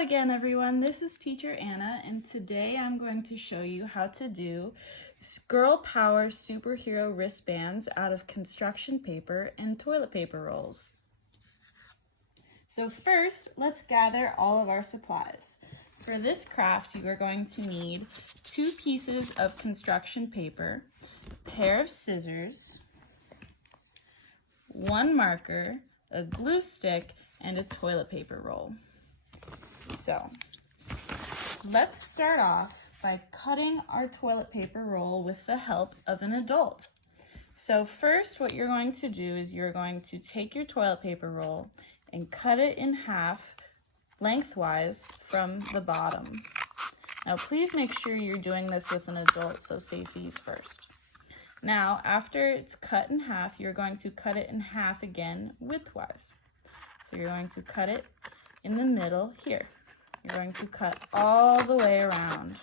Hello again, everyone. This is Teacher Anna, and today I'm going to show you how to do Girl Power Superhero wristbands out of construction paper and toilet paper rolls. So first, let's gather all of our supplies. For this craft, you are going to need 2 pieces of construction paper, a pair of scissors, 1 marker, a glue stick, and a toilet paper roll. So, let's start off by cutting our toilet paper roll with the help of an adult. So first, what you're going to do is you're going to take your toilet paper roll and cut it in half lengthwise from the bottom. Now, please make sure you're doing this with an adult, so safety is first. Now, after it's cut in half, you're going to cut it in half again widthwise. So you're going to cut it in the middle here. You're going to cut all the way around.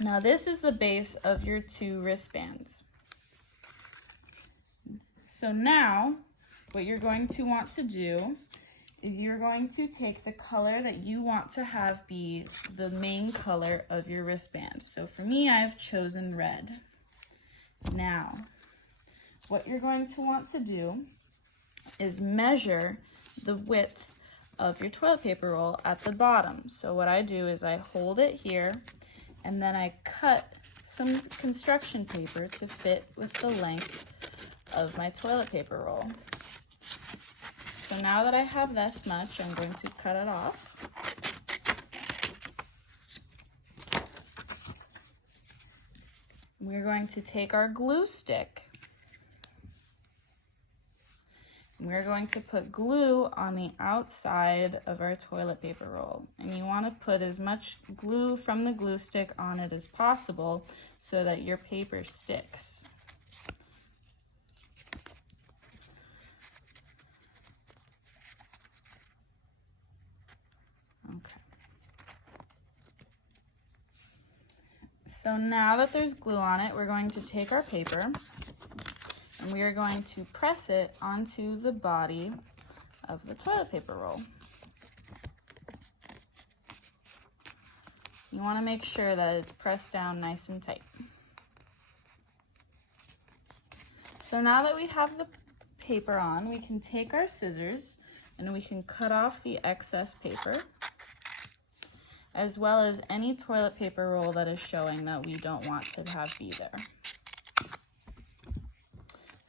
Now this is the base of your 2 wristbands. So now what you're going to want to do is you're going to take the color that you want to have be the main color of your wristband. So for me, I have chosen red. Now, what you're going to want to do is measure the width of your toilet paper roll at the bottom. So what I do is I hold it here and then I cut some construction paper to fit with the length of my toilet paper roll. So now that I have this much, I'm going to cut it off. We're going to take our glue stick. We're going to put glue on the outside of our toilet paper roll. And you want to put as much glue from the glue stick on it as possible so that your paper sticks. Okay. So now that there's glue on it, we're going to take our paper and we are going to press it onto the body of the toilet paper roll. You want to make sure that it's pressed down nice and tight. So now that we have the paper on, we can take our scissors and we can cut off the excess paper, as well as any toilet paper roll that is showing that we don't want to have be there.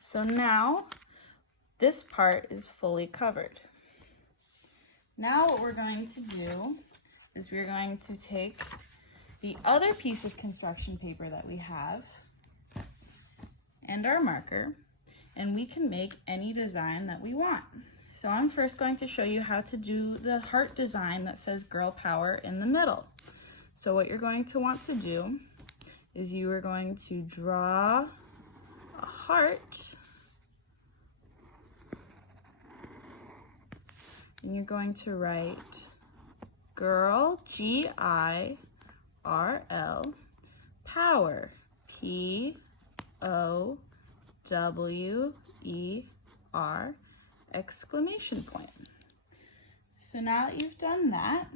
So now this part is fully covered. Now what we're going to do is we're going to take the other piece of construction paper that we have and our marker, and we can make any design that we want. So I'm first going to show you how to do the heart design that says Girl Power in the middle. So what you're going to want to do is you are going to draw a heart, and you're going to write Girl, G-I-R-L, Power, P-O-W-E-R, exclamation point. So now that you've done that,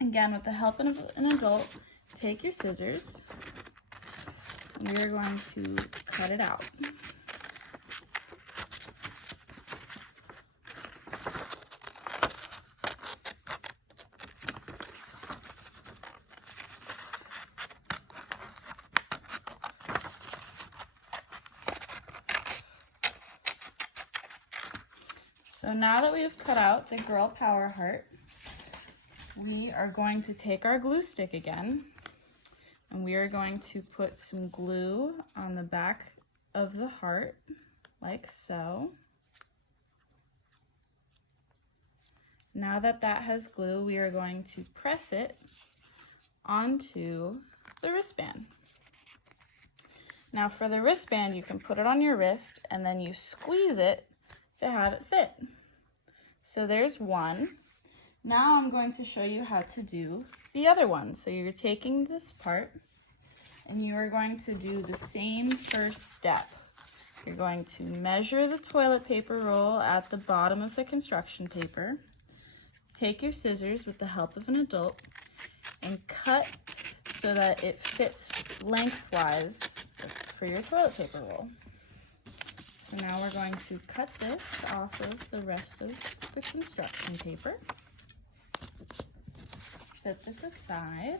again with the help of an adult, take your scissors and you're going to cut it out. So now that we have cut out the Girl Power heart, we are going to take our glue stick again, and we are going to put some glue on the back of the heart, like so. Now that that has glue, we are going to press it onto the wristband. Now for the wristband, you can put it on your wrist and then you squeeze it to have it fit. So there's one. Now I'm going to show you how to do the other one. So you're taking this part and you are going to do the same first step. You're going to measure the toilet paper roll at the bottom of the construction paper. Take your scissors with the help of an adult and cut so that it fits lengthwise for your toilet paper roll. So now we're going to cut this off of the rest of the construction paper. Set this aside.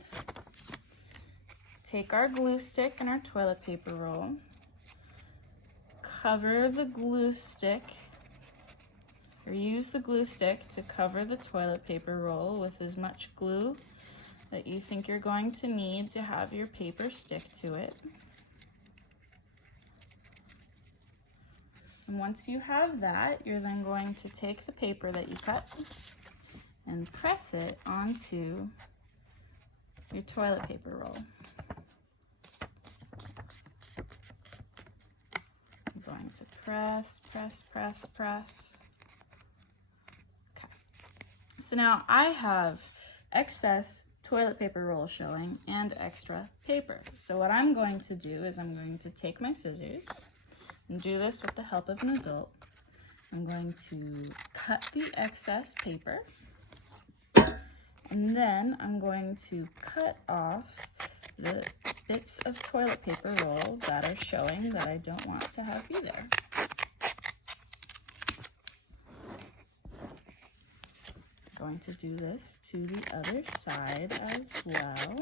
Take our glue stick and our toilet paper roll. Cover the glue stick, or use the glue stick to cover the toilet paper roll with as much glue that you think you're going to need to have your paper stick to it. And once you have that, you're then going to take the paper that you cut and press it onto your toilet paper roll. I'm going to press, press, press, press. Okay. So now I have excess toilet paper roll showing and extra paper. So what I'm going to do is I'm going to take my scissors and do this with the help of an adult. I'm going to cut the excess paper, and then I'm going to cut off the bits of toilet paper roll that are showing that I don't want to have be there. I'm going to do this to the other side as well.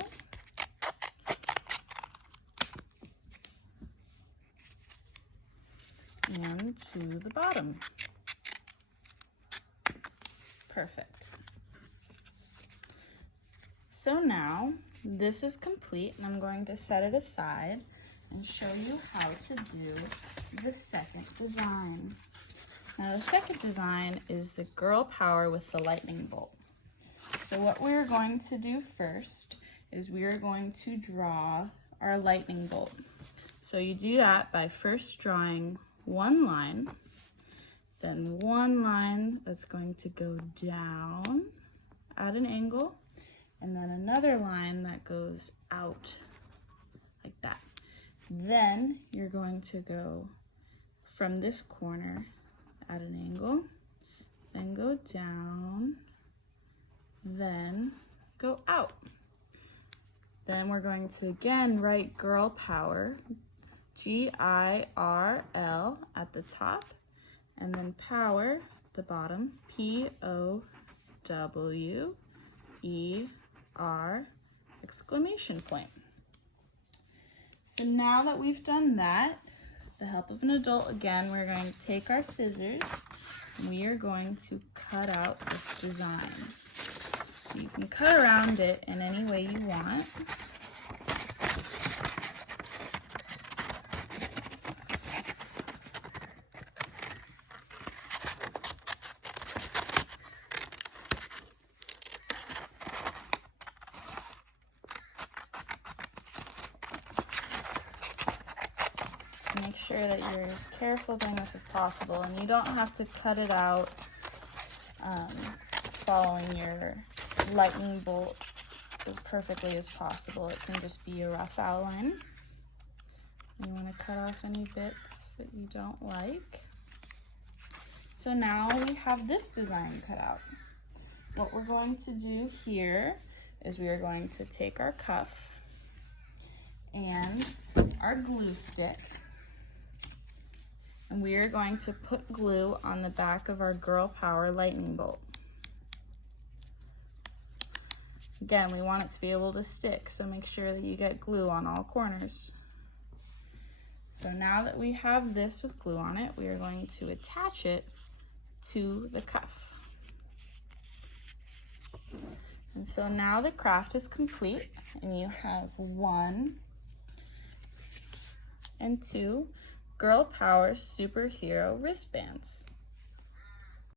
And to the bottom. Perfect. So now this is complete, and I'm going to set it aside and show you how to do the second design. Now the second design is the girl power with the lightning bolt. So what we're going to do first is we are going to draw our lightning bolt. So you do that by first drawing one line, then one line that's going to go down at an angle, and then another line that goes out like that. Then you're going to go from this corner at an angle, then go down, then go out. Then we're going to again write girl power, G-I-R-L at the top, and then power at the bottom, P-O-W-E-R exclamation point. So now that we've done that, with the help of an adult again, we're going to take our scissors and we are going to cut out this design. You can cut around it in any way you want. Make sure that you're as careful doing this as possible, and you don't have to cut it out following your lightning bolt as perfectly as possible. It can just be a rough outline. You want to cut off any bits that you don't like. So now we have this design cut out. What we're going to do here is we are going to take our cuff and our glue stick, and we are going to put glue on the back of our girl power lightning bolt. Again, we want it to be able to stick, so make sure that you get glue on all corners. So now that we have this with glue on it, we are going to attach it to the cuff. And so now the craft is complete, and you have 1 and 2 girl power superhero wristbands.